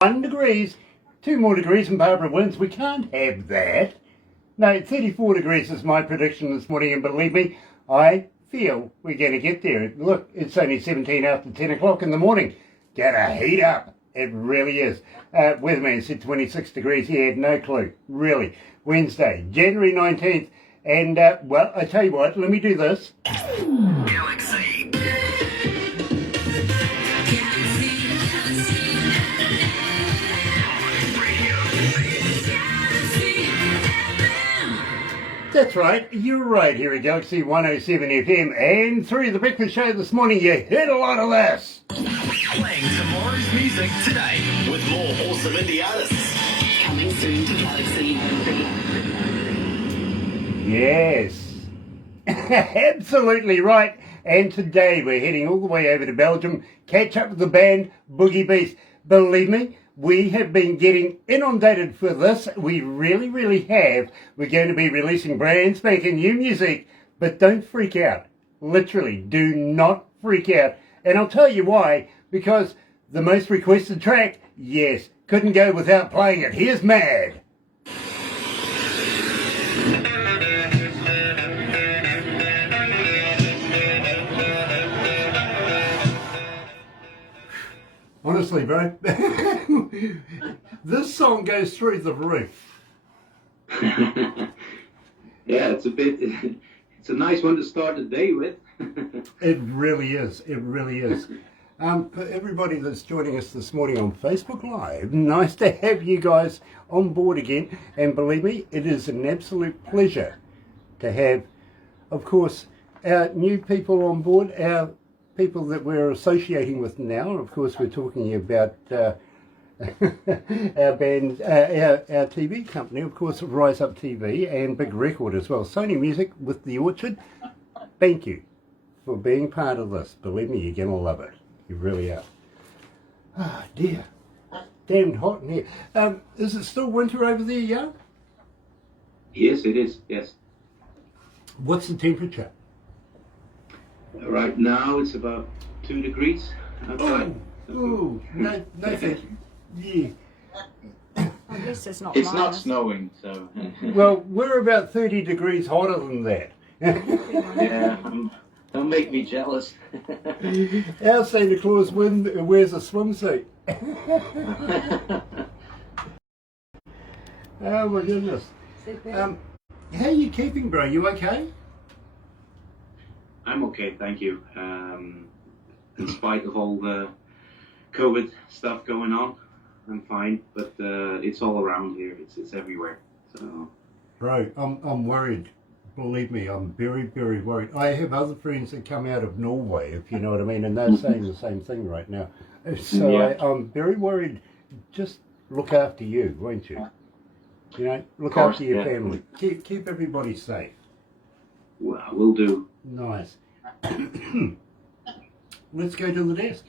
1 degrees, 2 more degrees and Barbara wins. We can't have that. No, 34 degrees is my prediction this morning, and believe me, I feel we're going to get there. Look, it's only 17 after 10 o'clock in the morning. Gonna heat up. It really is. Weatherman said 26 degrees. He had no clue, really. Wednesday, January 19th, and, well, I tell you what, let me do this. Galaxy. That's right, you're right here at Galaxy 107 FM, and through the breakfast show this morning you heard a lot of this. Playing tomorrow's music today with more awesome indie artists. Coming soon to Galaxy. Yes, absolutely right. And today we're heading all the way over to Belgium, catch up with the band Boogie Beasts. Believe me, we have been getting inundated for this. We really, really have. We're going to be releasing brand spanking new music, but don't freak out. Literally, do not freak out. And I'll tell you why. Because the most requested track, yes, couldn't go without playing it. Here's Mad. Honestly, bro, this song goes through the roof. Yeah, it's a nice one to start the day with. It really is. It really is. For everybody that's joining us this morning on Facebook Live, nice to have you guys on board again. And believe me, it is an absolute pleasure to have, of course, our new people on board, our people that we're associating with now. Of course, we're talking about our band, our TV company, of course, Rise Up TV and Big Record as well. Sony Music with The Orchard. Thank you for being part of this. Believe me, you're going to love it. You really are. Ah, dear. Damned hot in here. Is it still winter over there, Jan? Yes, it is, yes. What's the temperature? Right now it's about 2 degrees outside. Oh, no thank you. Yeah. At least it's not It's not minus. snowing, so. Well, we're about 30 degrees hotter than that. Yeah, don't make me jealous. Our Santa Claus wears a swimsuit. Oh my goodness. How are you keeping, bro? You okay? I'm okay, thank you. In spite of all the COVID stuff going on, I'm fine. But it's all around here. It's everywhere. So. Bro, I'm worried. Believe me, I'm very, very worried. I have other friends that come out of Norway, if you know what I mean, and they're saying the same thing right now. So Yeah. I'm very worried. Just look after you, won't you? You know, look course, after your yeah. family. Keep everybody safe. Well, we'll do. Nice. Let's go to the desk.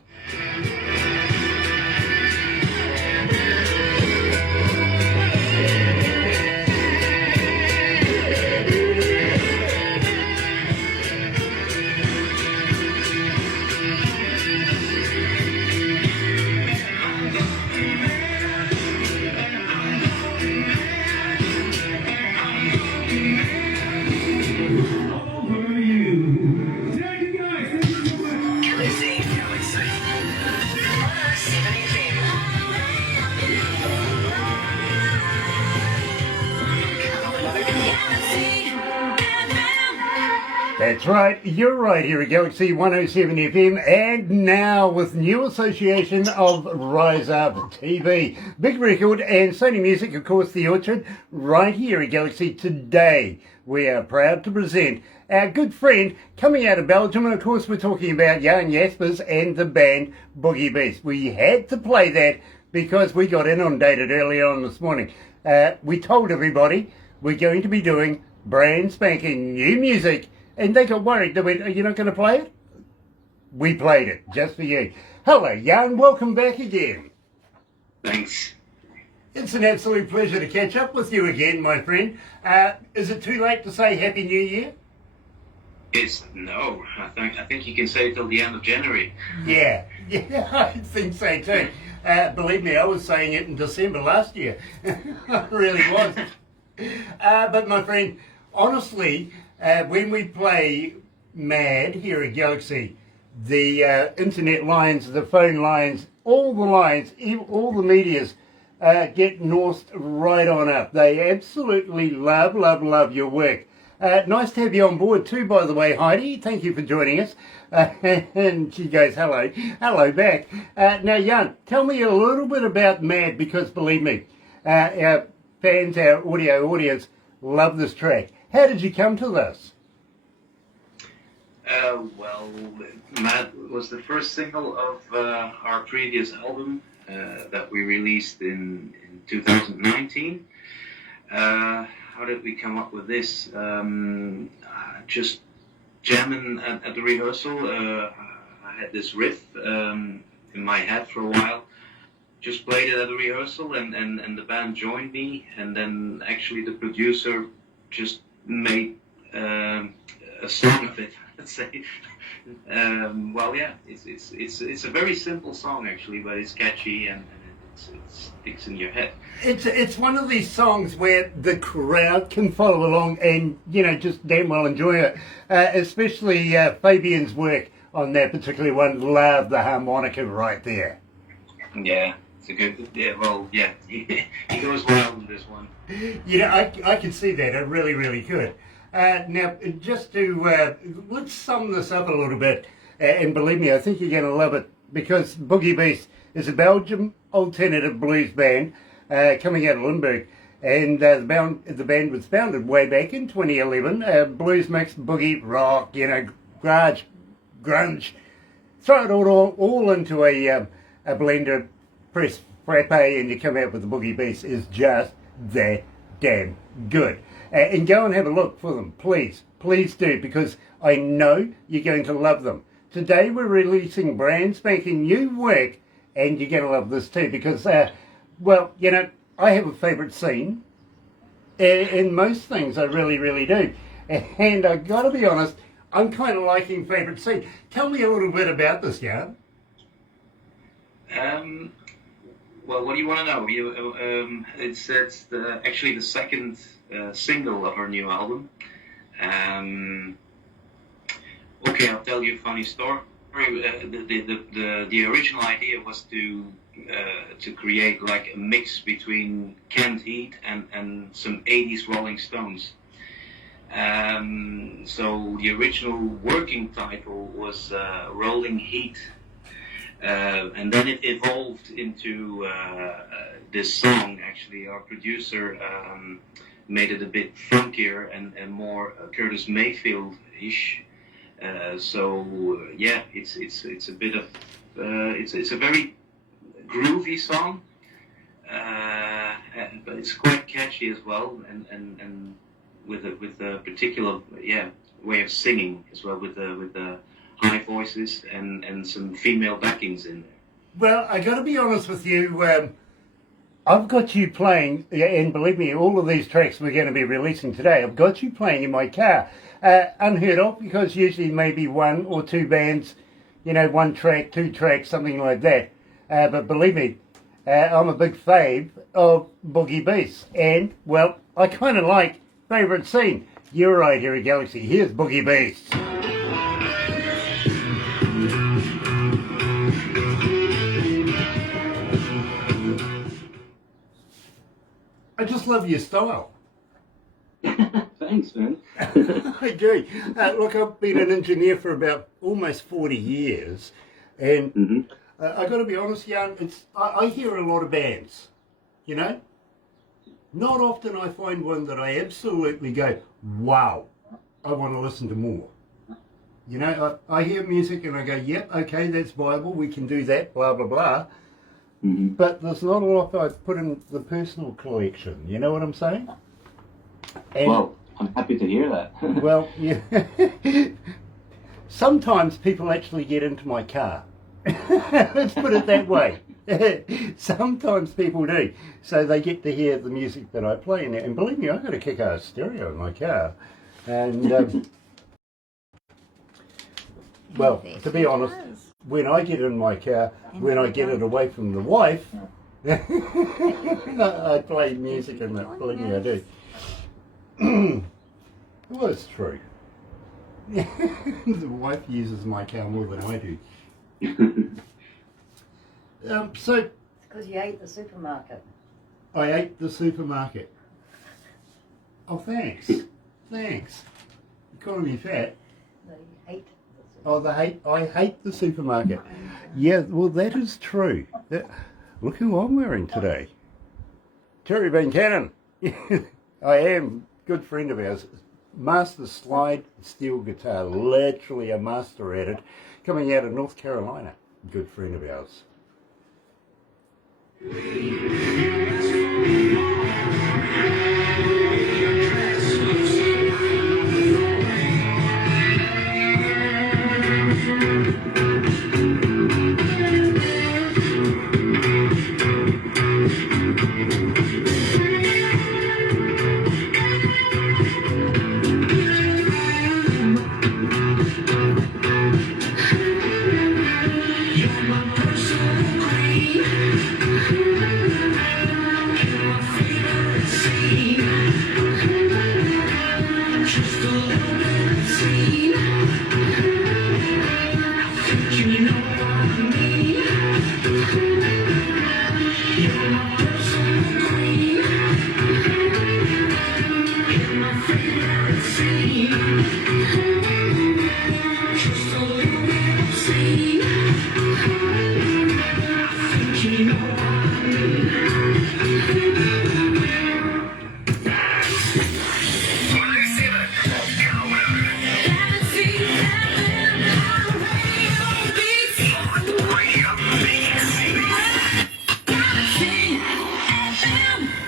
That's right, you're right here at Galaxy 107 FM, and now with new association of Rise Up TV, Big Record and Sony Music, of course, The Orchard, right here at Galaxy today. We are proud to present our good friend coming out of Belgium, and of course we're talking about Jan Jaspers and the band Boogie Beasts. We had to play that because we got inundated early on this morning. We told everybody we're going to be doing brand spanking new music, and they got worried. They went, "Are you not going to play it?" We played it, just for you. Hello, Jan. Welcome back again. Thanks. It's an absolute pleasure to catch up with you again, my friend. Is it too late to say Happy New Year? No. I think you can say till the end of January. Yeah, I think so too. Believe me, I was saying it in December last year. I really was. But my friend, honestly, when we play Mad here at Galaxy, the internet lines, the phone lines, all the lines, all the medias get norsed right on up. They absolutely love, love, love your work. Nice to have you on board too, by the way, Heidi. Thank you for joining us. And she goes, hello. Hello back. Now, Jan, tell me a little bit about Mad, because believe me, our fans, our audio audience, love this track. How did you come to this? Well, Mad was the first single of our previous album that we released in 2019. How did we come up with this? Just jamming at the rehearsal. I had this riff in my head for a while. Just played it at the rehearsal, and the band joined me. And then actually the producer just made a song of it. Let's say. Well, yeah, it's a very simple song actually, but it's catchy and it sticks in your head. It's one of these songs where the crowd can follow along and, you know, just damn well enjoy it. Especially Fabian's work on that particular one. Love the harmonica right there. Yeah, it's a good. Yeah, well, yeah, he goes wild in this one. You know, I can see that. I really, really could. Now, just to let's sum this up a little bit, and believe me, I think you're going to love it, because Boogie Beasts is a Belgian alternative blues band coming out of Limburg, and the band was founded way back in 2011. Blues mix, boogie, rock, you know, garage, grunge. Throw it all into a blender, press frappe, and you come out with the Boogie Beasts. Is just that damn good. And go and have a look for them, please. Please do, because I know you're going to love them. Today we're releasing brand spanking new work, and you're going to love this too, because, well, you know, I have a favourite scene in most things. I really, really do. And I've got to be honest, I'm kind of liking favourite scene. Tell me a little bit about this, Jan. Well, what do you want to know? It's actually the second single of our new album. Okay, I'll tell you a funny story. The original idea was to create like a mix between Canned Heat and some 80s Rolling Stones. So the original working title was Rolling Heat. And then it evolved into this song. Actually, our producer made it a bit funkier and more Curtis Mayfield-ish. So yeah, it's a bit of it's a very groovy song, but it's quite catchy as well, and with a particular way of singing as well, with the high voices and some female backings in there. Well, I got to be honest with you. I've got you playing, and believe me, all of these tracks we're going to be releasing today, I've got you playing in my car. Unheard of, because usually maybe one or two bands, you know, one track, two tracks, something like that. But believe me, I'm a big fave of Boogie Beasts. And, well, I kind of like favourite scene. You're right here at Galaxy. Here's Boogie Beasts. I just love your style. Thanks, man. I do. Look, I've been an engineer for about almost 40 years, and I got to be honest, Jan, I hear a lot of bands, you know. Not often I find one that I absolutely go, wow, I want to listen to more. You know, I hear music and I go, yep, okay, that's viable, we can do that, blah, blah, blah. But there's not a lot that I put in the personal collection, you know what I'm saying? And, well, I'm happy to hear that. well, yeah. Sometimes people actually get into my car. Let's put it that way. Sometimes people do. So they get to hear the music that I play in it. And believe me, I've got a kick-ass stereo in my car. And, well, to be honest, when I get in my car, when I get it away from the wife, I play music in it. Believe me, I do. Well, it's true. The wife uses my car more than I do. So Because you ate the supermarket. I ate the supermarket. Oh, thanks. Thanks. You're calling me fat. They hate the Oh, I hate the supermarket. Yeah, well, that is true. Look who I'm wearing today. Terry Van Cannon. I am good friend of ours. Master slide steel guitar, literally a master at it, coming out of North Carolina. Good friend of ours.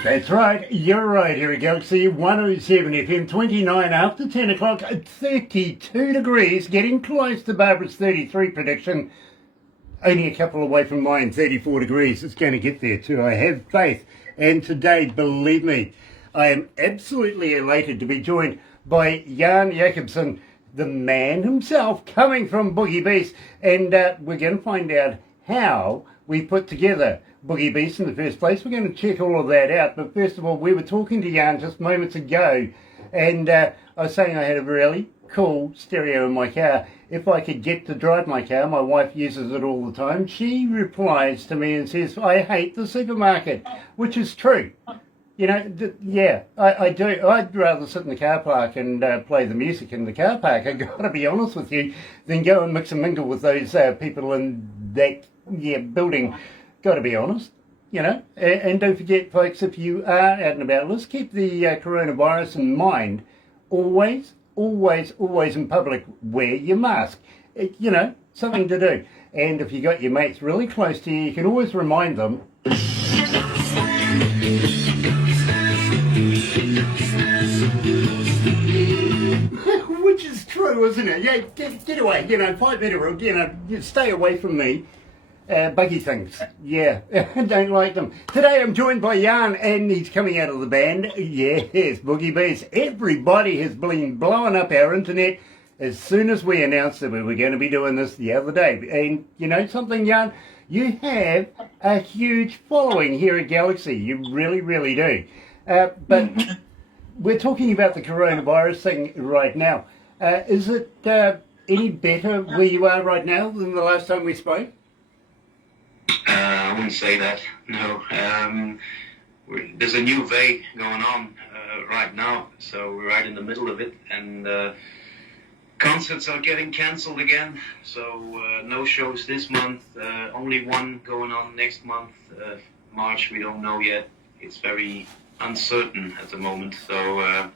That's right, you're right here at Galaxy 107 FM, 29 after 10 o'clock, 32 degrees, getting close to Barbara's 33 prediction. Only a couple away from mine, 34 degrees. It's going to get there too. I have faith. And today, believe me, I am absolutely elated to be joined by Jan Jacobsen, the man himself, coming from Boogie Beasts. And we're going to find out how we put together Boogie Beasts in the first place. We're going to check all of that out. But first of all, we were talking to Jan just moments ago, and I was saying I had a really cool stereo in my car. If I could get to drive my car, my wife uses it all the time, she replies to me and says, I hate the supermarket, which is true. You know, yeah, I do. I'd rather sit in the car park and play the music in the car park, I've got to be honest with you, than go and mix and mingle with those people in that building. Got to be honest, you know. And don't forget, folks, if you are out and about, let's keep the coronavirus in mind. Always in public, wear your mask. You know, something to do. And if you got your mates really close to you, you can always remind them. Which is true, isn't it? Yeah, get away. You know, 5 metre rule. You know, stay away from me. Buggy things, yeah, don't like them. Today I'm joined by Jan, and he's coming out of the band, yes, Boogie Beasts. Everybody has been blowing up our internet as soon as we announced that we were going to be doing this the other day. And you know something, Jan? You have a huge following here at Galaxy, you really, really do. But we're talking about the coronavirus thing right now. Is it any better where you are right now than the last time we spoke? I wouldn't say that, no. There's a new wave going on right now, so we're right in the middle of it, and concerts are getting cancelled again, so no shows this month, only one going on next month, March, we don't know yet. It's very uncertain at the moment, so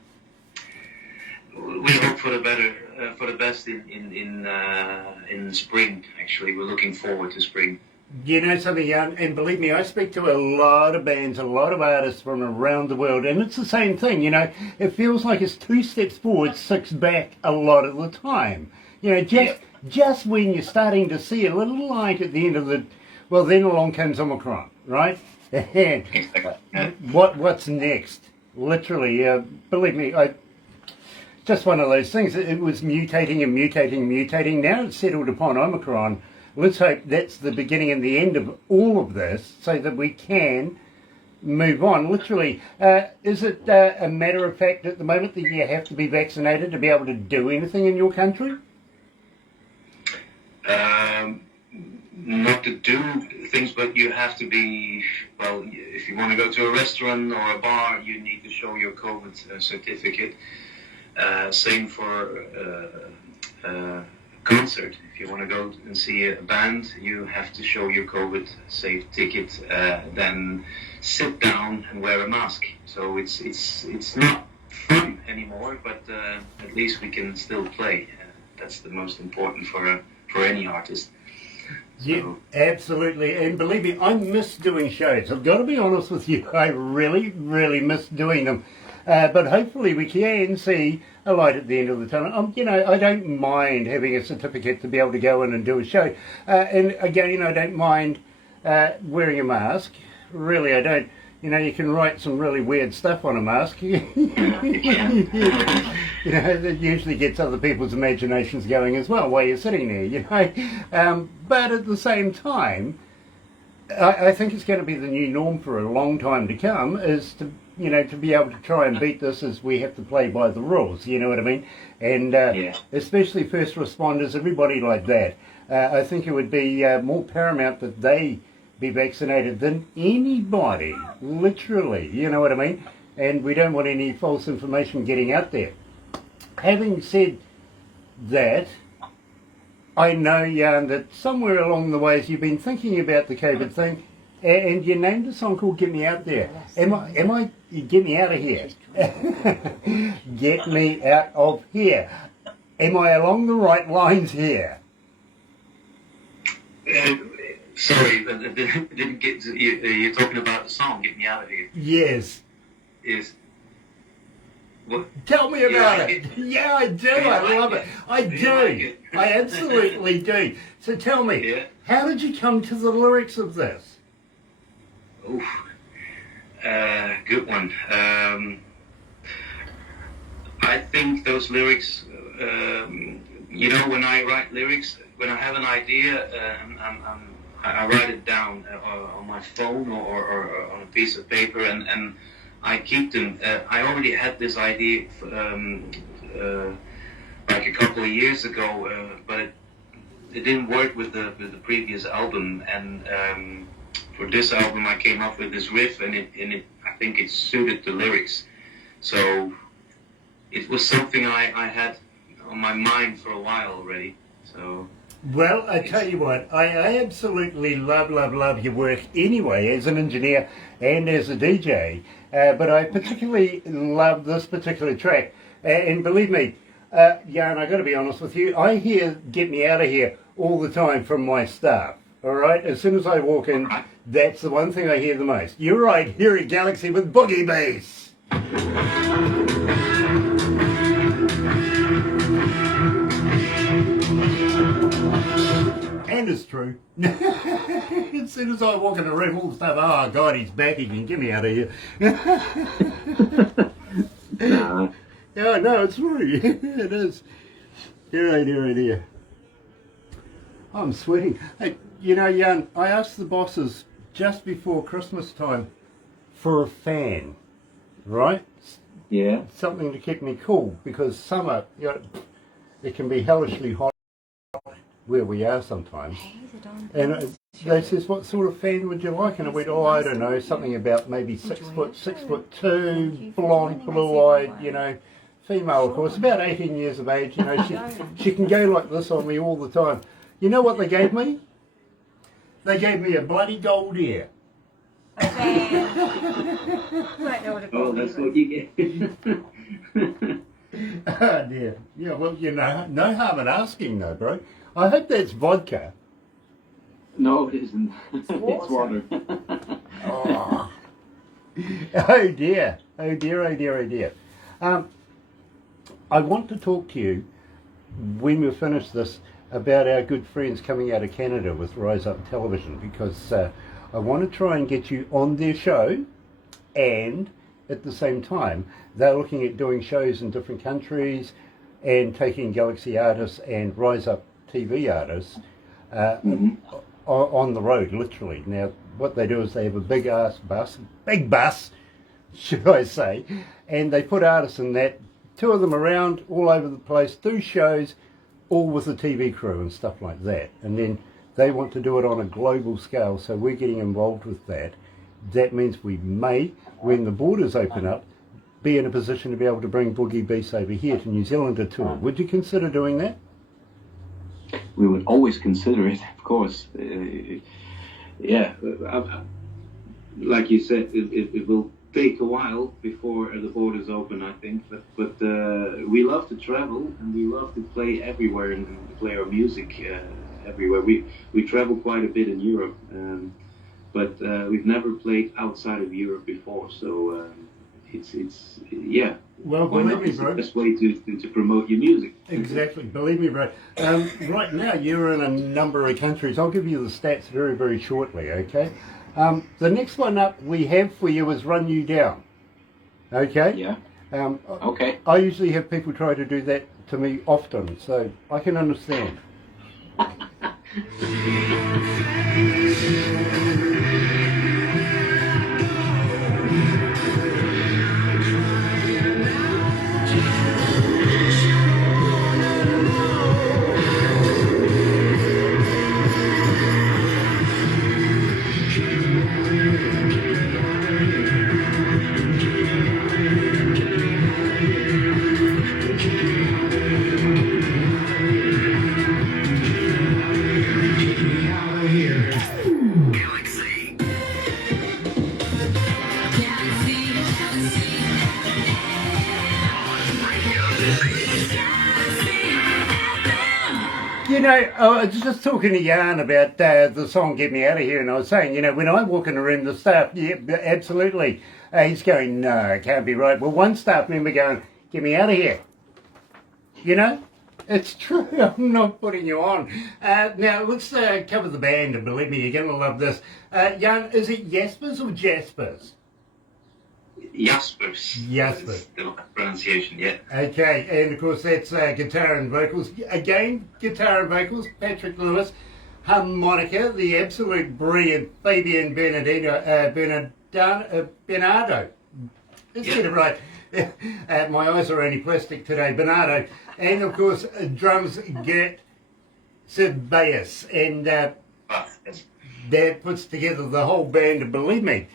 we hope for the best in spring, actually. We're looking forward to spring. You know something, Jan, and believe me, I speak to a lot of bands, a lot of artists from around the world, and it's the same thing, you know. It feels like it's 2 steps forward, 6 back a lot of the time. You know, just when you're starting to see a little light at the end of the... Well, then along comes Omicron, right? And what's next? Literally, believe me, just one of those things. It was mutating and mutating and mutating. Now it's settled upon Omicron. let's hope that's the beginning and the end of all of this so that we can move on. Literally, is it a matter of fact at the moment that you have to be vaccinated to be able to do anything in your country? Not to do things, but you have to be, well, if you want to go to a restaurant or a bar, you need to show your COVID certificate. Same for concert. If you want to go and see a band, you have to show your COVID safe ticket, then sit down and wear a mask. So it's not fun anymore, but at least we can still play. That's the most important for any artist. Yeah, So, absolutely. And believe me, I miss doing shows. I've got to be honest with you. I really, really miss doing them. But hopefully we can see a light at the end of the tunnel. I don't mind having a certificate to be able to go in and do a show. And again, I don't mind wearing a mask. Really, I don't. You can write some really weird stuff on a mask. That usually gets other people's imaginations going as well while you're sitting there, But at the same time, I think it's going to be the new norm for a long time to come, is to be able to try and beat this, as we have to play by the rules, you know what I mean? And especially first responders, everybody like that. I think it would be more paramount that they be vaccinated than anybody, literally, you know what I mean? And we don't want any false information getting out there. Having said that, I know, Jan, that somewhere along the ways you've been thinking about the COVID thing, and you named a song called Get Me Out There. Am I Get Me Out of Here? Get Me Out of Here. Am I along the right lines here? Sorry, I didn't get to, you're talking about the song, Get Me Out of Here. Yes. What? Tell me about Yeah, it. Yeah, I do. I love it. I do. I absolutely do. So tell me, how did you come to the lyrics of this? Oof. Good one. I think those lyrics, when I write lyrics, when I have an idea, I write it down on my phone or on a piece of paper, and I keep them. I already had this idea like a couple of years ago, but it didn't work with the previous album. And for this album, I came up with this riff, and I think it suited the lyrics. So it was something I had on my mind for a while already. So. Well, I tell you what, I absolutely love your work anyway, as an engineer and as a DJ. But I particularly love this particular track. And believe me, Jan, I got to be honest with you, I hear Get Me Out of Here all the time from my staff. All right? As soon as I walk in, that's the one thing I hear the most. You're right, here at Galaxy with Boogie Beasts. And it's true. As soon as I walk in the room, all the stuff, oh God, he's back again, get me out of here. Nah. Yeah, no, it's true. It is. Here. I'm sweating. Hey, Jan, I asked the bosses just before Christmas time for a fan, right? Yeah. Something to keep me cool, because summer, it can be hellishly hot where we are sometimes. And they says, what sort of fan would you like? And I went, I don't know, something about maybe 6'2", blonde, blue-eyed, female, of course, about 18 years of age. She can go like this on me all the time. You know what they gave me? They gave me a bloody gold ear. Oh, that's what you get. Oh dear. Yeah, well, no harm in asking though, bro. I hope that's vodka. No, it isn't. It's water. Oh. Oh dear. I want to talk to you, when we finish this, about our good friends coming out of Canada with Rise Up Television, because I want to try and get you on their show, and at the same time they're looking at doing shows in different countries and taking Galaxy artists and Rise Up TV artists on the road, literally. Now, what they do is they have a big bus, should I say, and they put artists in that, tour them around all over the place, do shows, all with a TV crew and stuff like that. And then they want to do it on a global scale, so we're getting involved with that. That means we may, when the borders open up, be in a position to be able to bring Boogie Beasts over here to New Zealand to tour. Would you consider doing that? We would always consider it, of course. Like you said, it will take a while before the borders open, I think. But we love to travel and we love to play everywhere and play our music everywhere. We travel quite a bit in Europe, but we've never played outside of Europe before. So it's Well, why not? It's the best way to promote your music. Exactly, believe me, bro. Right now, you're in a number of countries. I'll give you the stats very, very shortly, okay? The next one up we have for you is Run You Down, okay? Yeah. Okay. I usually have people try to do that to me often, so I can understand. You know, I was just talking to Jan about the song Get Me Out of Here, and I was saying, you know, when I walk in the room, the staff, yeah, absolutely. He's going, no, it can't be right. Well, one staff member going, get me out of here. You know, it's true. I'm not putting you on. Now, let's cover the band, and believe me, you're going to love this. Jan, is it Jaspers or Jaspers? Jaspers. Jaspers. That's the pronunciation, yeah. Okay, and of course that's guitar and vocals. Again, guitar and vocals, Patrick Lewis. Harmonica, the absolute brilliant Fabian Bernardo. Let's get it right. My eyes are only plastic today, Bernardo. And of course, drums, Gert Ceballos. And that puts together the whole band, believe me.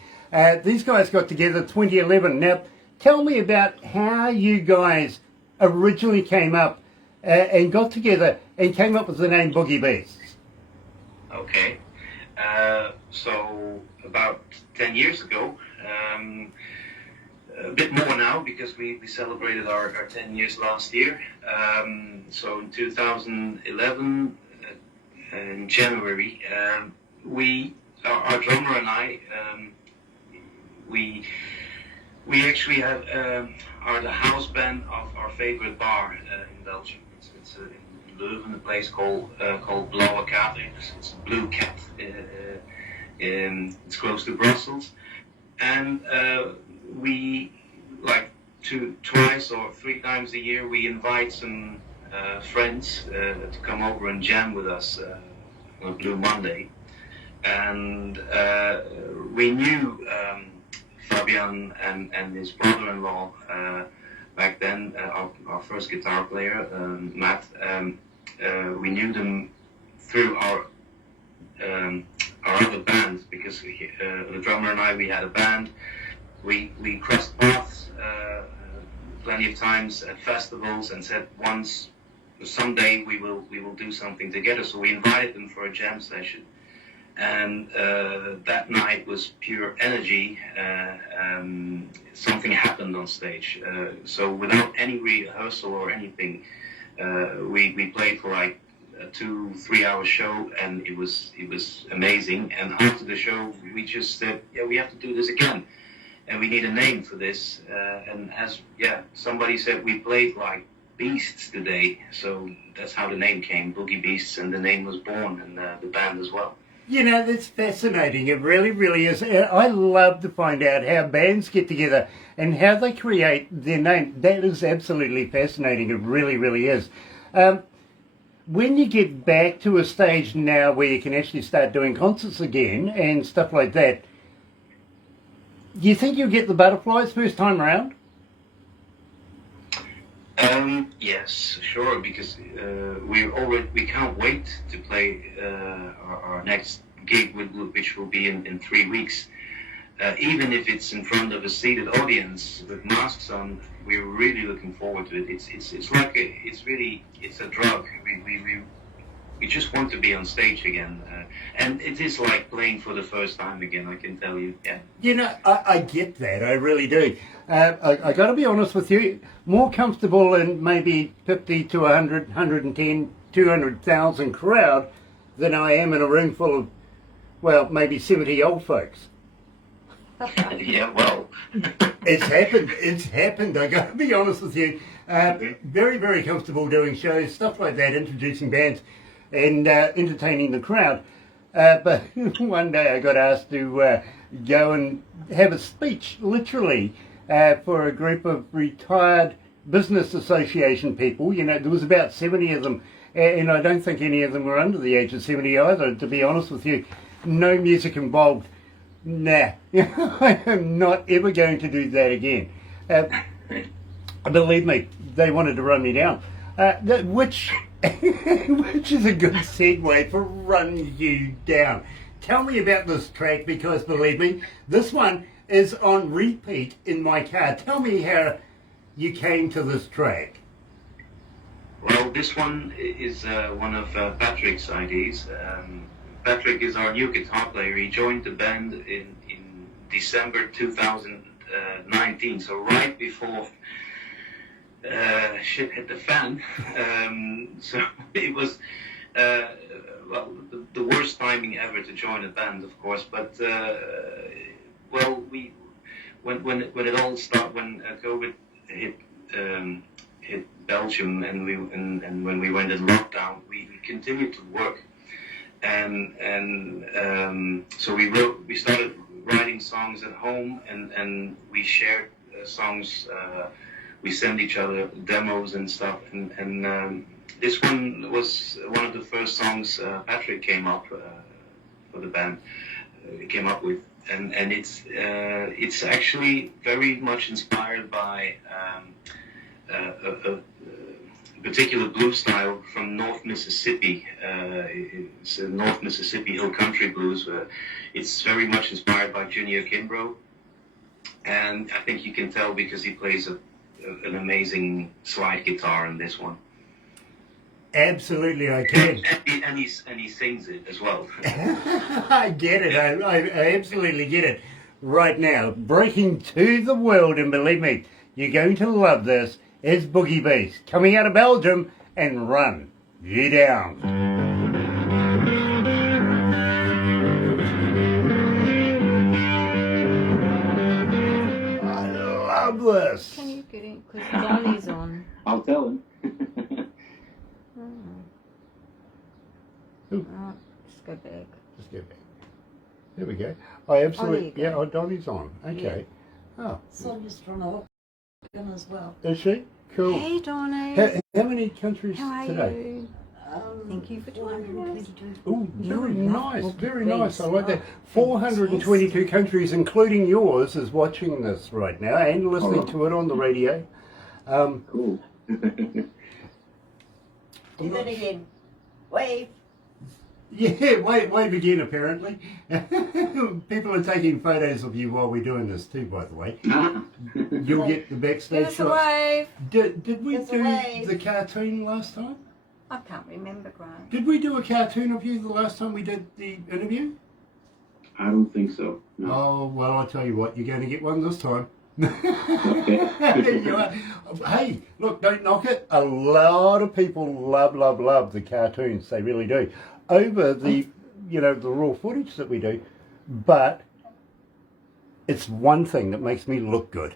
These guys got together 2011. Now, tell me about how you guys originally came up and got together and came up with the name Boogie Beasts. Okay. So, about 10 years ago, a bit more now because we celebrated our 10 years last year. So, in 2011, in January, our drummer and I, we actually are the house band of our favorite bar in Belgium. It's in Leuven, a place called Blauwe Kat. It's Blue Cat. It's close to Brussels, and we like twice or three times a year we invite some friends to come over and jam with us on Blue Monday, and we knew. Fabian and his brother-in-law back then, our first guitar player, Matt, we knew them through our other bands because the drummer and I, we had a band. We crossed paths plenty of times at festivals and said someday we will do something together. So we invited them for a jam session. And that night was pure energy. Something happened on stage. So without any rehearsal or anything, we played for like a 2-3 hour show, and it was amazing. And after the show, we just said, yeah, we have to do this again, and we need a name for this. And somebody said we played like beasts today, so that's how the name came, Boogie Beasts, and the name was born, and the band as well. You know, that's fascinating. It really, really is. I love to find out how bands get together and how they create their name. That is absolutely fascinating. It really, really is. when you get back to a stage now where you can actually start doing concerts again and stuff like that, do you think you'll get the butterflies first time around? Yes, sure, because we can't wait to play our next gig, which will be in 3 weeks. Even if it's in front of a seated audience with masks on, we're really looking forward to it. It's like it's a drug. We just want to be on stage again, and it is like playing for the first time again. I can tell you. Yeah. You know, I get that. I really do. I got to be honest with you. More comfortable in maybe 50 to 100, 110, 200,000 crowd than I am in a room full of, well, maybe 70 old folks. Yeah, well, It's happened. It's happened. I got to be honest with you. Very, very comfortable doing shows, stuff like that, introducing bands and entertaining the crowd. But one day I got asked to go and have a speech, literally, for a group of retired business association people. You know, there was about 70 of them, and I don't think any of them were under the age of 70 either, to be honest with you. No music involved. Nah, I am not ever going to do that again. Believe me, they wanted to run me down, which is a good segue for Run You Down. Tell me about this track, because believe me, this one is on repeat in my car. Tell me how you came to this track. well, this one is one of Patrick's ideas. Patrick is our new guitar player. He joined the band in December 2019, so right before shit hit the fan. So it was, well, the worst timing ever to join a band, of course. But well, when it all started, when COVID hit Belgium, and when we went in lockdown, we continued to work. And so we started writing songs at home, and we shared songs. We sent each other demos and stuff. And this one was one of the first songs Patrick came up for the band. Came up with, and it's actually very much inspired by a particular blues style from North Mississippi. It's a North Mississippi Hill Country blues. It's very much inspired by Junior Kimbrough, and I think you can tell because he plays an amazing slide guitar in this one. Absolutely, I can. And he sings it as well. I get it. I absolutely get it. Right now, breaking to the world, and believe me, you're going to love this, is Boogie Beasts, coming out of Belgium, and Run You Down. I love this. Can you get in? Because Donnie's on. I'll tell him. Ooh. Oh, just go back. Just get back. There we go. I absolutely, there you go. yeah, Donnie's on. Okay. Oh, Sonia's from Oregon as well. is she? Cool. Hey, Donnie. How many countries How are today? you? Thank you for joining us. 422. Oh, very nice, Boogie very nice. I like that. Beasts. 422 countries, including yours, is watching this right now and listening to it on the radio. Cool. Do that again. Wave. Yeah, wave again, apparently. People are taking photos of you while we're doing this too, by the way. You'll get the Give backstage us a shots. wave. Did we Give us a do wave. the cartoon last time? I can't remember, Grant. Did we do a cartoon of you the last time we did the interview? I don't think so. No. Oh, well, I'll tell you what, you're going to get one this time. Okay. You are. Hey, look, don't knock it. A lot of people love the cartoons. They really do. Over the, the raw footage that we do. But it's one thing that makes me look good.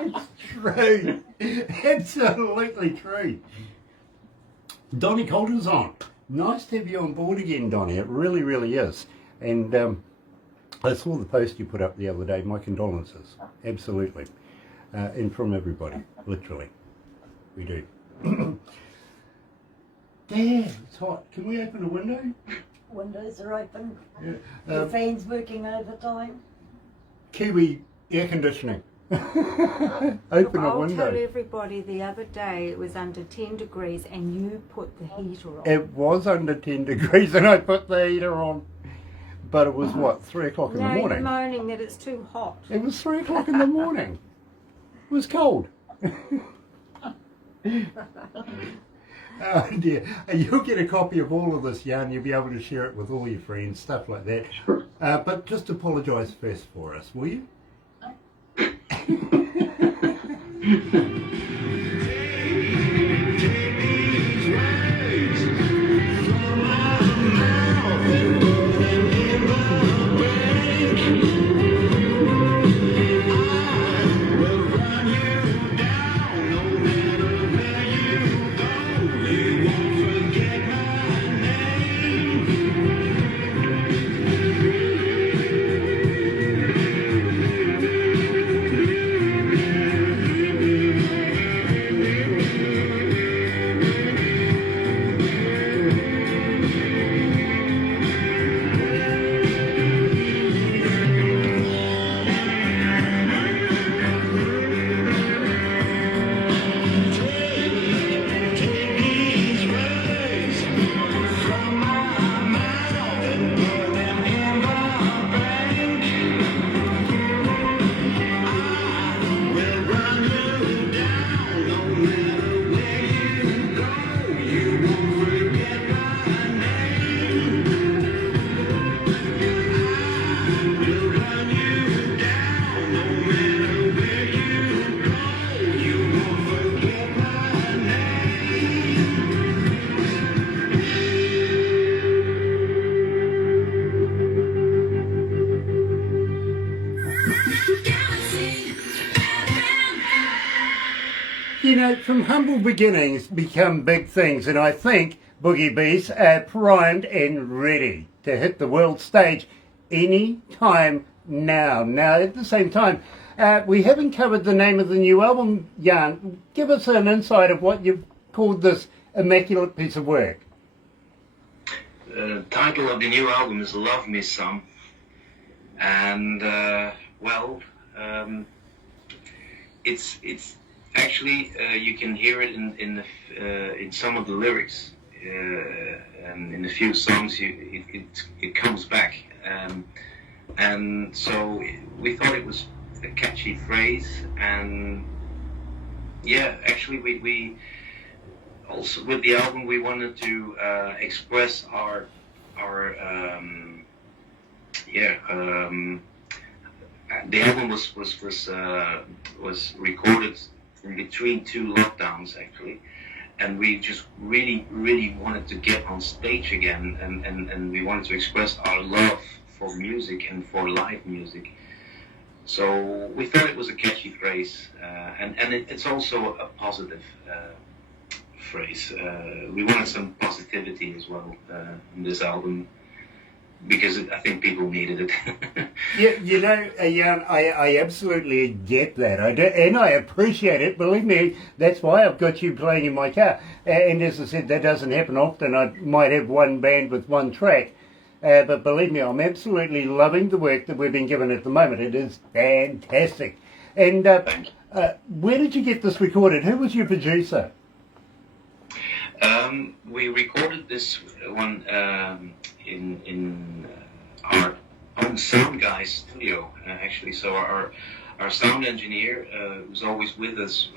It's true. Absolutely true. Donnie Coulter's on. Nice to have you on board again, Donnie. It really, really is. And I saw the post you put up the other day. My condolences. Absolutely. And from everybody, literally. We do. Damn, it's hot. Can we open a window? Windows are open. Yeah. The fans working overtime. Kiwi air conditioning. Open a I'll tell window. everybody the other day it was under 10 degrees and you put the heater on. It was under 10 degrees and I put the heater on. But it was what, 3 o'clock in the No, you're morning? moaning that it's too hot. It was 3 o'clock in the morning. It was cold. Oh dear. You'll get a copy of all of this yarn. You'll be able to share it with all your friends, stuff like that. But just apologise first for us, will you? You know, from humble beginnings become big things, and I think Boogie Beasts are primed and ready to hit the world stage any time now. Now, at the same time, we haven't covered the name of the new album, Jan. Give us an insight of what you've called this immaculate piece of work. The title of the new album is Love Me Some, and it's actually you can hear it in some of the lyrics, and in a few songs it comes back, and so we thought it was a catchy phrase, and yeah, actually we also with the album we wanted to express our the album was recorded in between two lockdowns actually, and we just really wanted to get on stage again, and we wanted to express our love for music and for live music. So we thought it was a catchy phrase, and it's also a positive phrase. We wanted some positivity as well in this album, because I think people needed it. Yeah, you know, Jan, I absolutely get that. I do, and I appreciate it. Believe me, that's why I've got you playing in my car. And as I said, that doesn't happen often. I might have one band with one track. But believe me, I'm absolutely loving the work that we've been given at the moment. It is fantastic. And where did you get this recorded? Who was your producer? We recorded this one in our own sound guy's studio, actually. So our sound engineer, who's always with us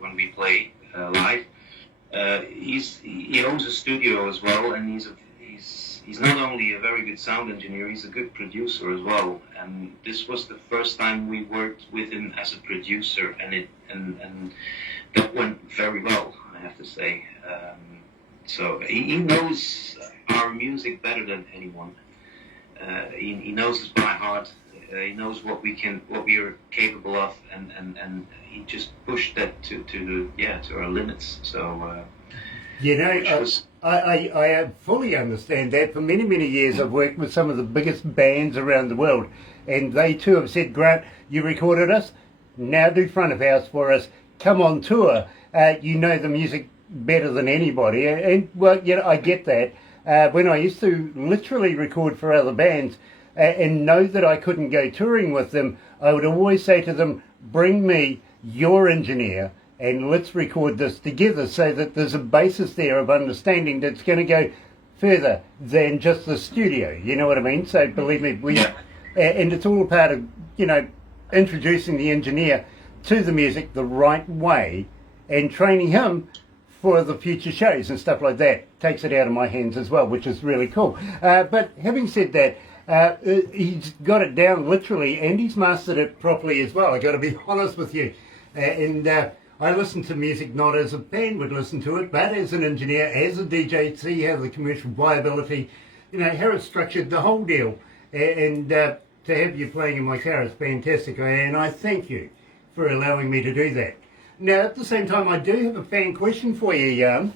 when we play live, he owns a studio as well, and he's not only a very good sound engineer, he's a good producer as well. And this was the first time we worked with him as a producer, and that went very well, I have to say. So he knows our music better than anyone. He knows us by heart. He knows what we are capable of, and he just pushed that to our limits. So you know, I fully understand that. For many years, I've worked with some of the biggest bands around the world, and they too have said, "Grant, you recorded us. Now do front of house for us. Come on tour. You know the music better than anybody, and well, I get that. When I used to literally record for other bands and know that I couldn't go touring with them, I would always say to them, bring me your engineer and let's record this together so that there's a basis there of understanding that's going to go further than just the studio. You know what I mean? So believe me, and it's all a part of, introducing the engineer to the music the right way and training him for the future shows and stuff like that. Takes it out of my hands as well, which is really cool. But having said that, he's got it down literally and he's mastered it properly as well. I got to be honest with you. I listen to music not as a band would listen to it, but as an engineer, as a DJ, see how the commercial viability, how it's structured, the whole deal. And to have you playing in my car is fantastic, and I thank you for allowing me to do that. Now, at the same time, I do have a fan question for you, Jan.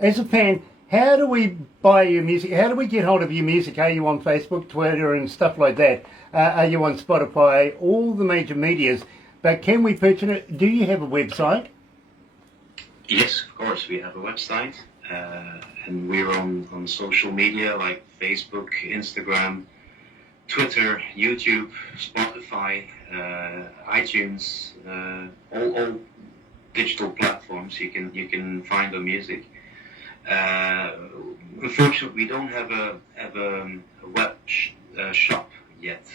As a fan, how do we buy your music? How do we get hold of your music? Are you on Facebook, Twitter, and stuff like that? Are you on Spotify? All the major medias. But can we purchase it? Do you have a website? Yes, of course, we have a website, and we're on social media like Facebook, Instagram, Twitter, YouTube, Spotify, iTunes, all digital platforms. You can find our music. Unfortunately, we don't have a web shop yet,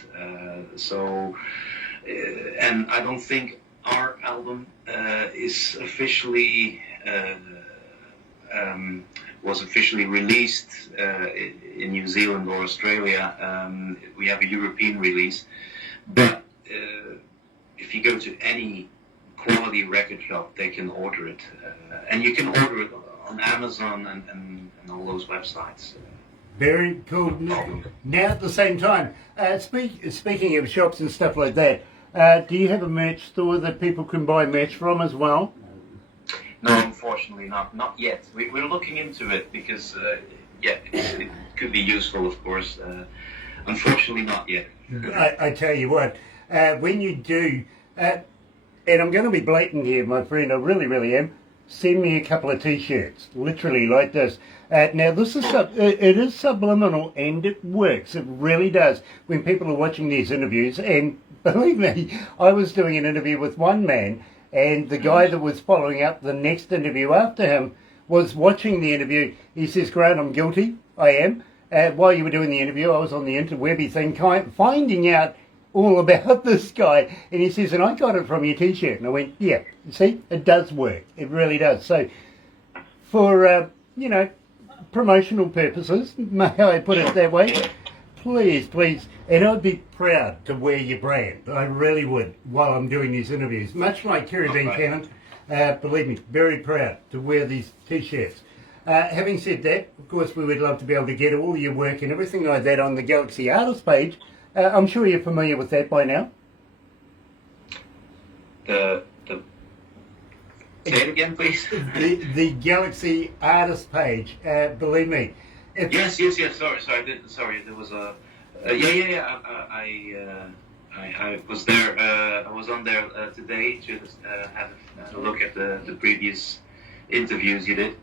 and I don't think our album is officially was officially released in New Zealand or Australia. We have a European release, but if you go to any quality record shop, they can order it, and you can order it on Amazon and all those websites. Very cool. Now, at the same time, speaking of shops and stuff like that, do you have a merch store that people can buy merch from as well? No, unfortunately not yet. We're looking into it because, it could be useful, of course. Unfortunately, not yet. I tell you what, when you do, and I'm going to be blatant here, my friend, I really, really am, send me a couple of T-shirts, literally like this. Now, this is it is subliminal and it works. It really does when people are watching these interviews. And believe me, I was doing an interview with one man, and the guy that was following up the next interview after him was watching the interview. He says, Grant, I'm guilty. I am. While you were doing the interview, I was on the interwebby thing, finding out all about this guy. And he says, and I got it from your T-shirt. And I went, yeah, see, it does work. It really does. So for, promotional purposes, may I put it that way, please, and I'd be proud to wear your brand. I really would while I'm doing these interviews. Much like Kerry Bean Cannon, believe me, very proud to wear these T-shirts. Having said that, of course, we would love to be able to get all your work and everything like that on the Galaxy Artist page. I'm sure you're familiar with that by now. Say it again, please. The Galaxy Artist page. Believe me. Yes. Sorry. There was a. I was there. I was on there today to have a look at the previous interviews you did.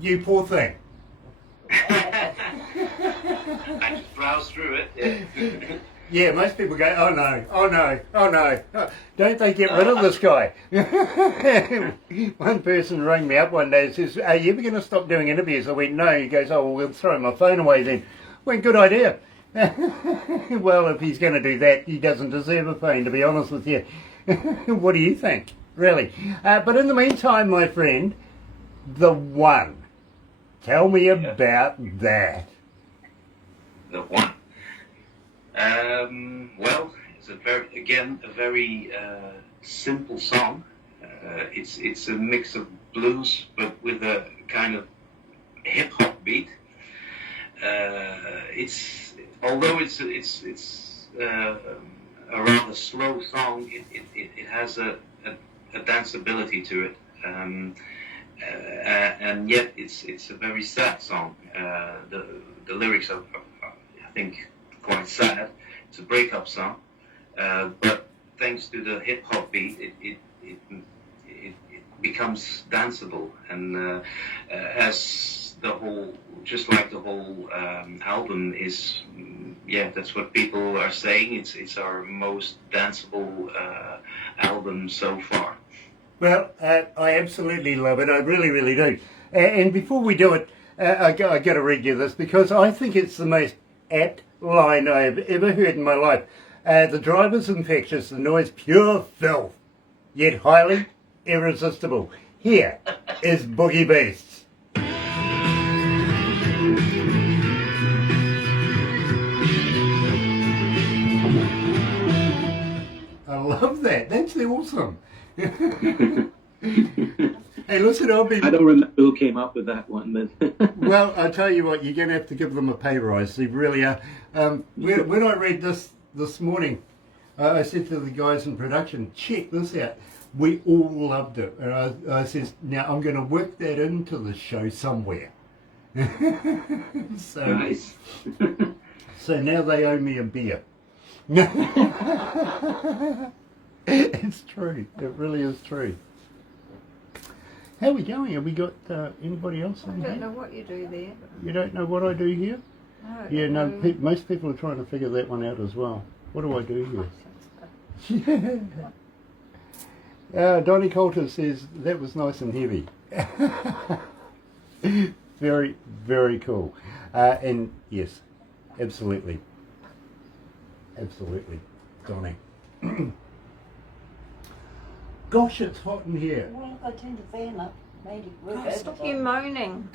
You poor thing. I just browsed through it. Yeah, most people go, oh no. Don't they get rid of this guy? One person rang me up one day and says, are you ever going to stop doing interviews? I went, no. He goes, oh, well, we'll throw my phone away then. I went, good idea. Well, if he's going to do that, he doesn't deserve a phone, to be honest with you. What do you think? Really? But in the meantime, my friend, the one. Tell me about that. The one. Well, it's a very simple song. It's a mix of blues, but with a kind of hip hop beat. Although it's a rather slow song, it has a danceability to it. And yet it's a very sad song. The lyrics are, I think, quite sad. It's a breakup song, but thanks to the hip hop beat, it becomes danceable, and as the whole, just like the whole album is, yeah, that's what people are saying. It's our most danceable album so far. Well, I absolutely love it. I really, really do. And before we do it, I got to read you this because I think it's the most apt line I've ever heard in my life. The driver's infectious, the noise pure filth, yet highly irresistible. Here is Boogie Beasts. I love that. That's awesome. Hey, listen, I don't remember who came up with that one, but Well, I tell you what, you're going to have to give them a pay rise. They really are. When I read this morning, I said to the guys in production, check this out. We all loved it. And I says, now I'm going to work that into the show somewhere. So, nice. so now they owe me a beer. It's true. It really is true. How are we going? Have we got anybody else in I here? don't know what you do there. You don't know what I do here? No, Yeah, no, most people are trying to figure that one out as well. What do I do here? Donnie Coulter says, that was nice and heavy. Very, very cool. And yes, absolutely. Absolutely, Donnie. Gosh, it's hot in here. Well, look, I turned the fan up. Made it work. Oh, stop you moaning.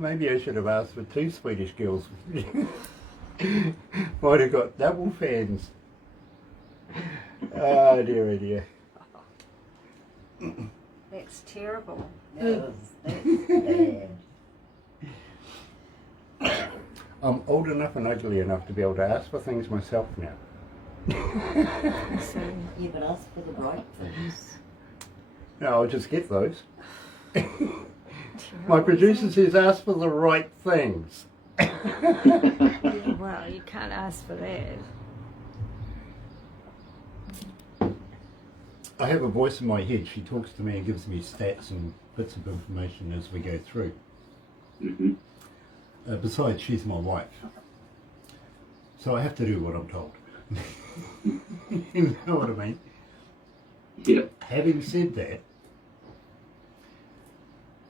Maybe I should have asked for 2 Swedish girls. Might have got double fans. Oh dear, oh dear. That's terrible. That's bad. I'm old enough and ugly enough to be able to ask for things myself now. So, You could ask for the right things. No, I'll just get those. My producer says ask for the right things. yeah, well, you can't ask for that. I have a voice in my head. She talks to me and gives me stats and bits of information as we go through. Mm-hmm. Besides, she's my wife. So I have to do what I'm told. You know what I mean? Yep. Having said that,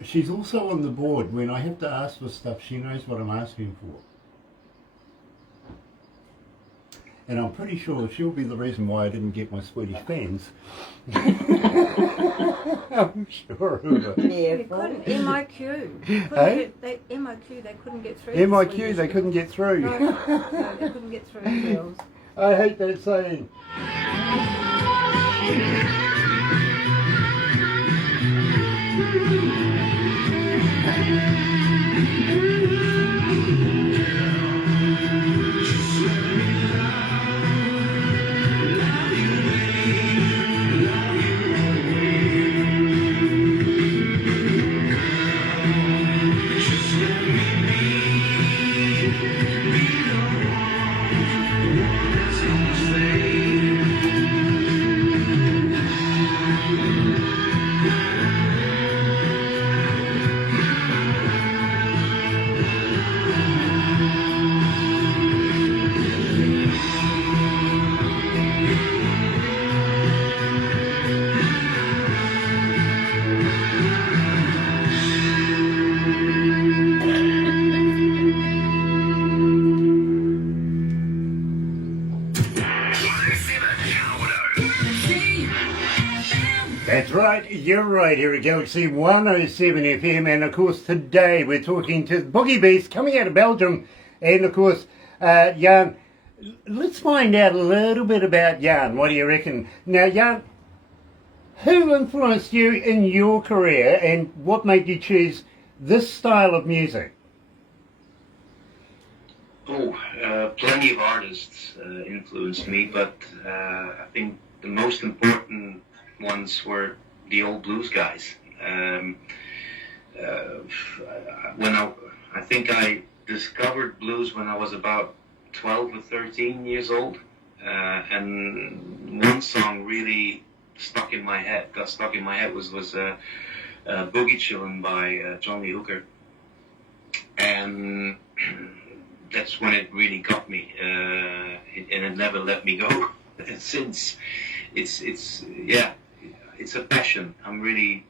she's also on the board. When I have to ask for stuff, she knows what I'm asking for. And I'm pretty sure she'll be the reason why I didn't get my Swedish fans. I'm sure of it. They couldn't, MIQ. Hey? MIQ, they couldn't get through. MIQ, they couldn't get through. No, no, they couldn't get through the girls. I hate that saying. That's right, you're right here at Galaxy 107 FM, and of course today we're talking to Boogie Beasts coming out of Belgium, and of course Jan. Let's find out a little bit about Jan. What do you reckon? Now Jan, who influenced you in your career and what made you choose this style of music? Oh, plenty of artists influenced me, but I think the most important ones were the old blues guys. When I think I discovered blues when I was about 12 or 13 years old, and one song really stuck in my head. Got stuck in my head was Boogie Chillin' by John Lee Hooker, and that's when it really got me, and it never let me go. Since it's a passion. I'm really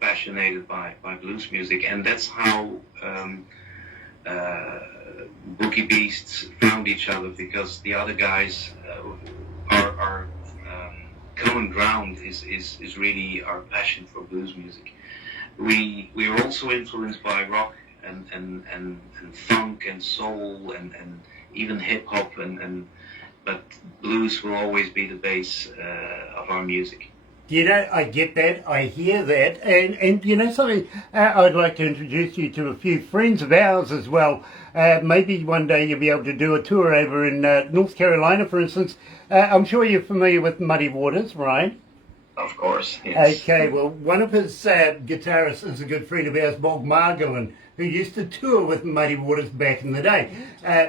passionated by blues music, and that's how Boogie Beasts found each other, because the other guys our common ground is really our passion for blues music. We are also influenced by rock and funk and soul and even hip hop but blues will always be the base of our music. You know, I get that, I hear that, and you know something, I'd like to introduce you to a few friends of ours as well. Maybe one day you'll be able to do a tour over in North Carolina, for instance. I'm sure you're familiar with Muddy Waters, right? Of course, yes. Okay, well, one of his guitarists is a good friend of ours, Bob Margolin, who used to tour with Muddy Waters back in the day.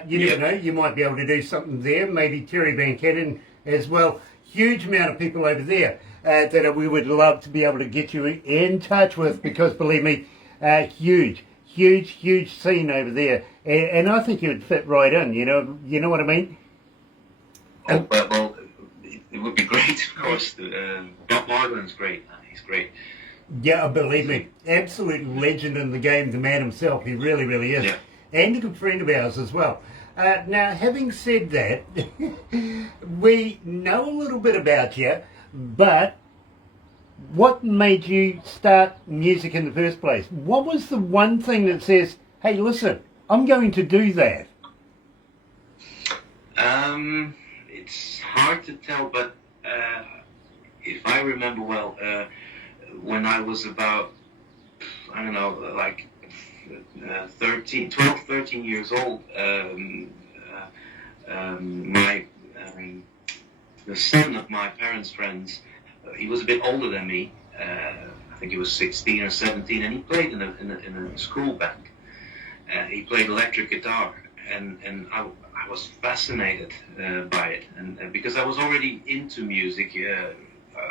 You never know, you might be able to do something there, maybe Terry Van Cannon as well. Huge amount of people over there that we would love to be able to get you in touch with, because believe me, huge scene over there, and I think you would fit right in. You know what I mean? Well, it would be great, of course. Bob Margolin's great. He's great. Yeah, believe me, absolute legend in the game, the man himself. He really is. Yeah. And a good friend of ours as well. Now, having said that, we know a little bit about you, but what made you start music in the first place? What was the one thing that says, hey, listen, I'm going to do that? It's hard to tell, but if I remember well, when I was about, I don't know, like 13 years old, the son of my parents' friends, he was a bit older than me. I think he was 16 or 17, and he played in a school band. He played electric guitar, and I was fascinated by it, and because I was already into music,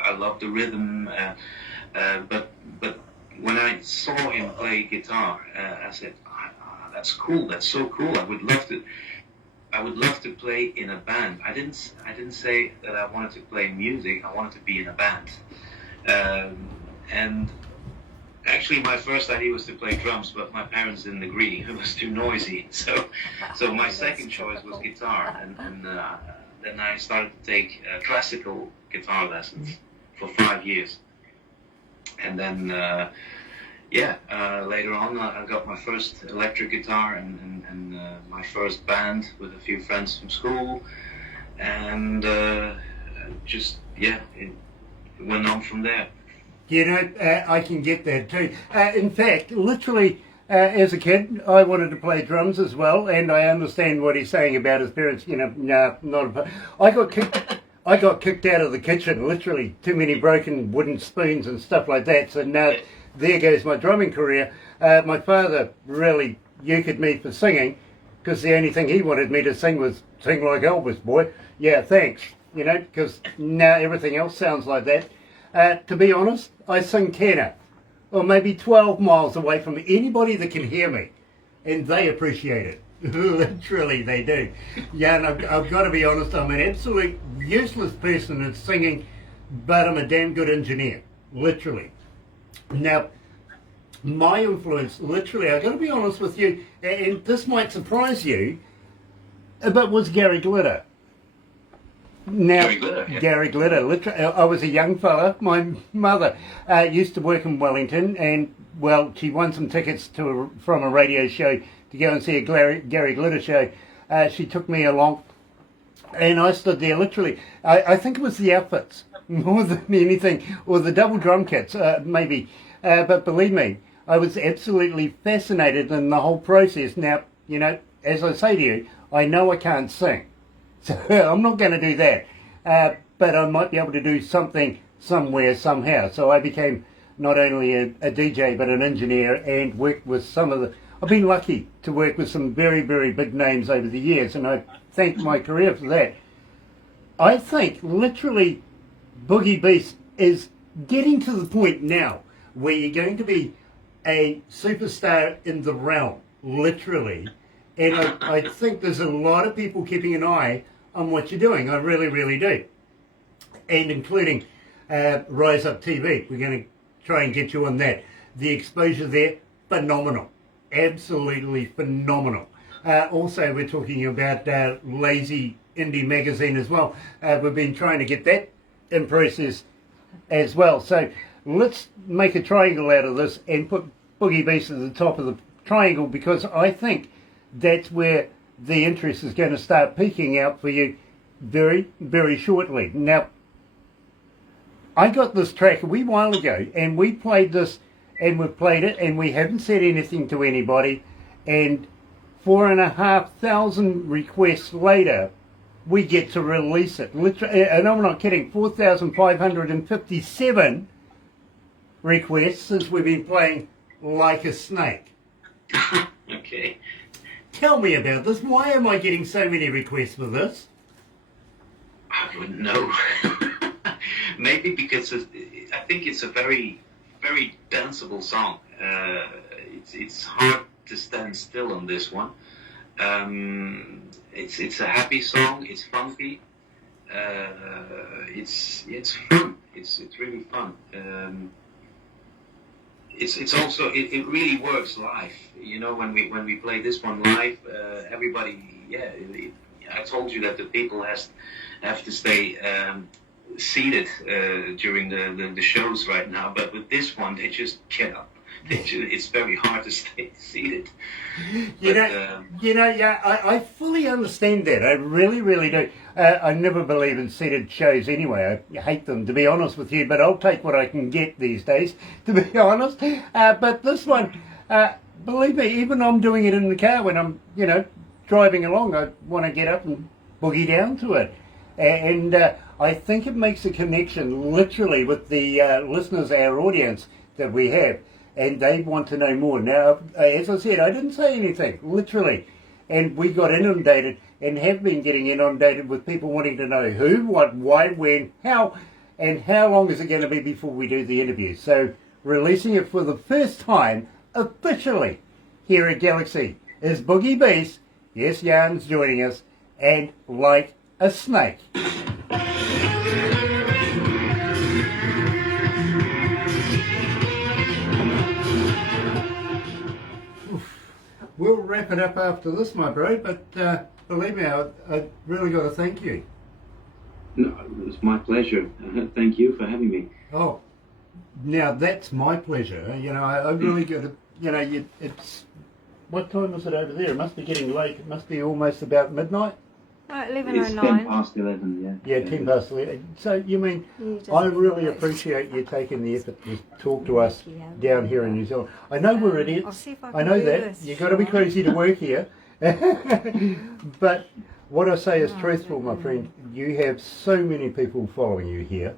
I loved the rhythm. But when I saw him play guitar, I said, "That's cool. That's so cool. I would love to play in a band." I didn't say that I wanted to play music. I wanted to be in a band. And actually, my first idea was to play drums, but my parents didn't agree. It was too noisy. So my second choice was guitar, and then I started to take classical guitar lessons for 5 years. And then, later on, I got my first electric guitar and my first band with a few friends from school, and it went on from there. You know, I can get that too. In fact, literally, as a kid, I wanted to play drums as well, and I understand what he's saying about his parents. You know, not. I got kicked out of the kitchen. Literally, too many broken wooden spoons and stuff like that. So now, there goes my drumming career. My father really euchred me for singing, because the only thing he wanted me to sing was sing like Elvis, boy. Yeah, thanks. You know, because now everything else sounds like that. To be honest, I sing tenor, or maybe 12 miles away from anybody that can hear me, and they appreciate it. Literally, they do. Yeah, and I've got to be honest, I'm an absolute useless person at singing, but I'm a damn good engineer, literally. Now, my influence, literally, I've got to be honest with you, and this might surprise you, but was Gary Glitter. Now, Gary Glitter, literally, I was a young fella. My mother used to work in Wellington, and, well, she won some tickets from a radio show to go and see a Gary Glitter show. She took me along, and I stood there literally. I think it was the outfits more than anything, or the double drum kits, maybe. But believe me, I was absolutely fascinated in the whole process. Now, you know, as I say to you, I know I can't sing. So I'm not going to do that, but I might be able to do something somewhere, somehow. So I became not only a DJ, but an engineer, and worked with I've been lucky to work with some very, very big names over the years, and I thank my career for that. I think, literally, Boogie Beasts is getting to the point now where you're going to be a superstar in the realm, literally. And I think there's a lot of people keeping an eye on what you're doing. I really, really do. And including Rise Up TV. We're going to try and get you on that. The exposure there, phenomenal. Absolutely phenomenal. Also, we're talking about Lazy Indie Magazine as well. We've been trying to get that in process as well. So let's make a triangle out of this and put Boogie Beasts at the top of the triangle, because I think that's where the interest is going to start peaking out for you very, very shortly. Now, I got this track a wee while ago, and we played this, and we've played it, and we haven't said anything to anybody, and 4,500 requests later, we get to release it. Literally, and I'm not kidding, 4,557 requests since we've been playing Like a Snake. Okay. Tell me about this. Why am I getting so many requests for this? I wouldn't know. Maybe because I think it's a very, very danceable song. It's hard to stand still on this one. It's a happy song. It's funky. It's fun. It's really fun. It's also it really works live. You know, when we play this one live, everybody, I told you that the people have to stay seated during the shows right now, but with this one they just get up. It's very hard to stay seated. I fully understand that. I really, really do. I never believe in seated shows anyway. I hate them, to be honest with you, but I'll take what I can get these days, to be honest. But this one, believe me, even I'm doing it in the car when I'm, driving along, I want to get up and boogie down to it. And I think it makes a connection, literally, with the listeners, our audience that we have. And they want to know more. Now, as I said, I didn't say anything, literally. And we got inundated and have been getting inundated with people wanting to know who, what, why, when, how, and how long is it going to be before we do the interview. So, releasing it for the first time, officially, here at Galaxy, is Boogie Beasts, yes, Jan's joining us, and Like a Snake. We'll wrap it up after this, my bro, but believe me, I really got to thank you. No, it's my pleasure. Thank you for having me. Oh, now that's my pleasure. I really got to, it's, what time is it over there? It must be getting late. It must be almost about midnight. It's 10 past 11, yeah. Yeah, 10 past 11. So, you mean, I really appreciate you taking the effort to talk to us down here in New Zealand. I know we're idiots. I know that. You've got to be crazy to work here. But what I say is truthful, my friend. You have so many people following you here.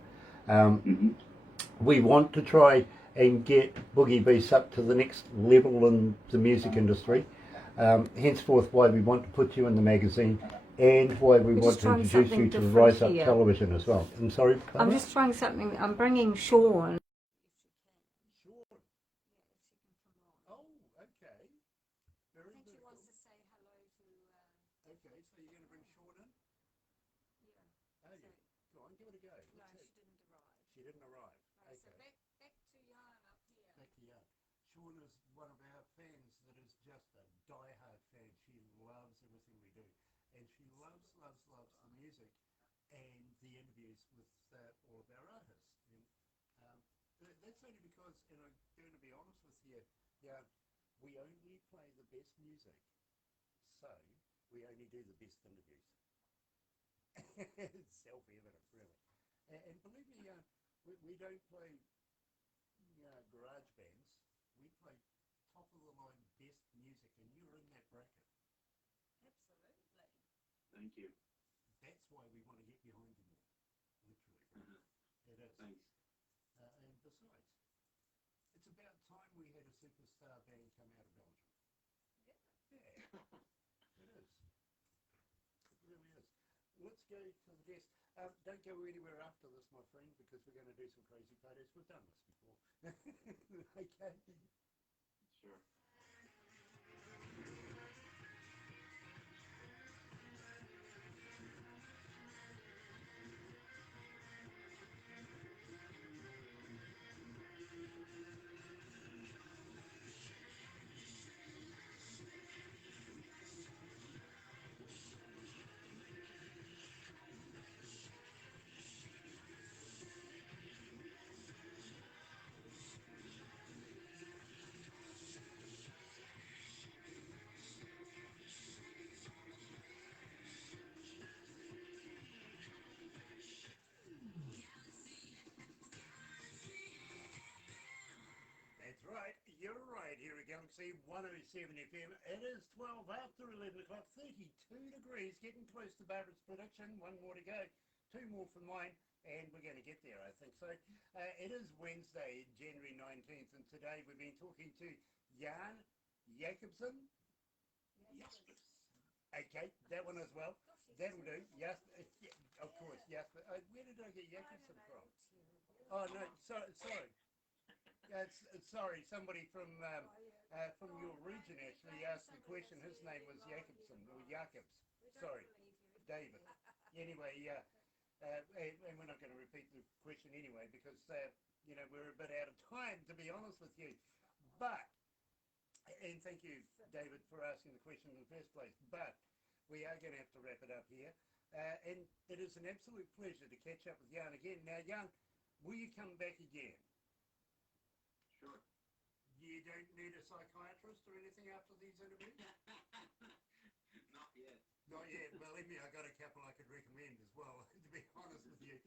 We want to try and get Boogie Beasts up to the next level in the music industry. Henceforth, why we want to put you in the magazine, and why we want to introduce you to Rise Up Television as well. I'm sorry, Barbara? I'm just trying something. I'm bringing Sean. Oh, okay. Very good. She wants to say hello to... Okay, so you're going to bring Sean in? Yeah. Oh, yeah. Go on, give it a go. No, she didn't arrive. She didn't arrive. Okay. So back to Jan up here. Back to Jan. Sean is one of our fans that is just a die-hard fan. She loves everything we do. And she loves the music and the interviews with all of our artists. And that's only because, and I'm going to be honest with you, we only play the best music, so we only do the best interviews. It's self-evident, really. And believe me, we don't play garage bands. We play top-of-the-line best music, and you're in that bracket. Thank you. That's why we want to get behind you more, literally. It is. Thanks. And besides, it's about time we had a superstar band come out of Belgium. Yeah. It is. It really is. Let's go to the guest. Don't go anywhere after this, my friend, because we're going to do some crazy photos. We've done this before. Okay. Sure. That's right, you're right here at Galaxy 107 FM. It is 12 after 11 o'clock, 32 degrees, getting close to Barbara's prediction. One more to go, two more for mine, and we're going to get there, I think so. It is Wednesday, January 19th, and today we've been talking to Jan Jacobson. Yes. Okay, that one as well. That'll do. Yes, yeah, of course, yes. Where did I get Jacobson from? Oh, no, sorry. Sorry, somebody from your region actually asked the question. His name was Jacobson, or Jacobs. Sorry, David. Anyway, and we're not going to repeat the question anyway because, we're a bit out of time, to be honest with you. But, and thank you, David, for asking the question in the first place, but we are going to have to wrap it up here. And it is an absolute pleasure to catch up with Jan again. Now, Jan, will you come back again? Sure. You don't need a psychiatrist or anything after these interviews? Not yet. Not yet. Believe me, I got a couple I could recommend as well, to be honest with you.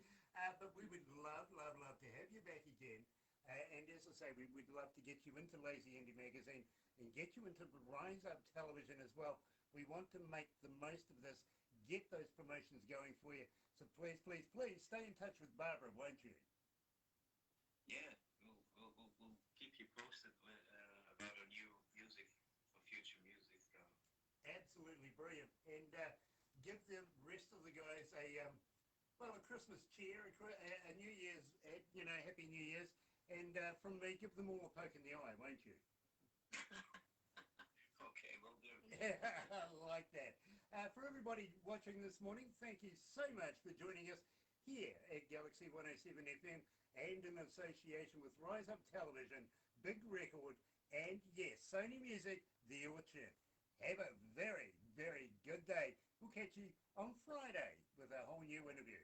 But we would love to have you back again. And as I say, we'd love to get you into Lazy Indie Magazine and get you into Rise Up Television as well. We want to make the most of this, get those promotions going for you. So please stay in touch with Barbara, won't you? Yeah, we'll keep you posted about our new music, for future music. Absolutely brilliant. And give the rest of the guys a Christmas cheer, a New Year's, Happy New Year's. And from me, give them all a poke in the eye, won't you? Okay, will do. I like that. For everybody watching this morning, thank you so much for joining us here at Galaxy 107 FM and in association with Rise Up Television, Big Record, and yes, Sony Music, The Orchard. Have a very, very good day. We'll catch you on Friday with a whole new interview.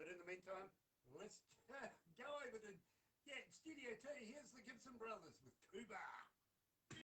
But in the meantime, let's go over to Studio 2. Here's the Gibson Brothers with Cuba.